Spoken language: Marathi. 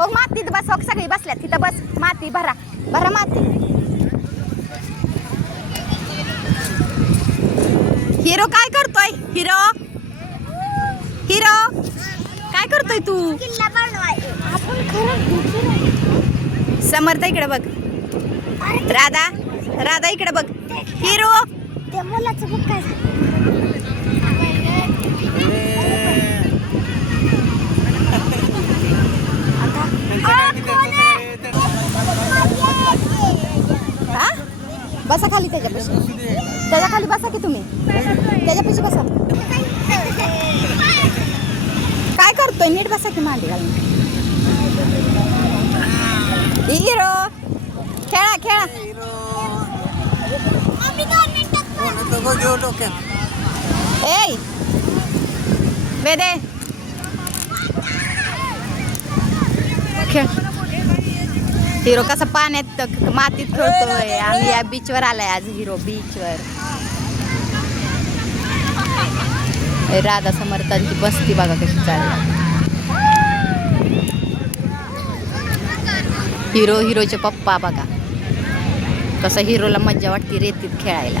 हो मातीत बस हो सगळी बसल्यात तिथं बस माती भरा भरा माती हिरो काय करतोय हिरो हिरो काय करतोय तू समर्थ इकडे बघ राधा राधा इकडे बघ हिरो त्या मुलाचं बघ काय हा बसा खाली त्याच्यापाशी त्याच्या खाली बसा की तुम्ही त्याच्यापाशी बसा काय करतोय नीट बसा की मांडी घालून हिरो खेळा खेळा ए वेदे खेळ हिरो कसा पाण्यात मातीत खेळतोय आम्ही या बीचवर आलाय आज हिरो बीचवर राधा समर्थांची बसती बघा कशी चालली हिरो हिरोचे पप्पा बघा कसं हिरोला मज्जा वाटते रेतीत खेळायला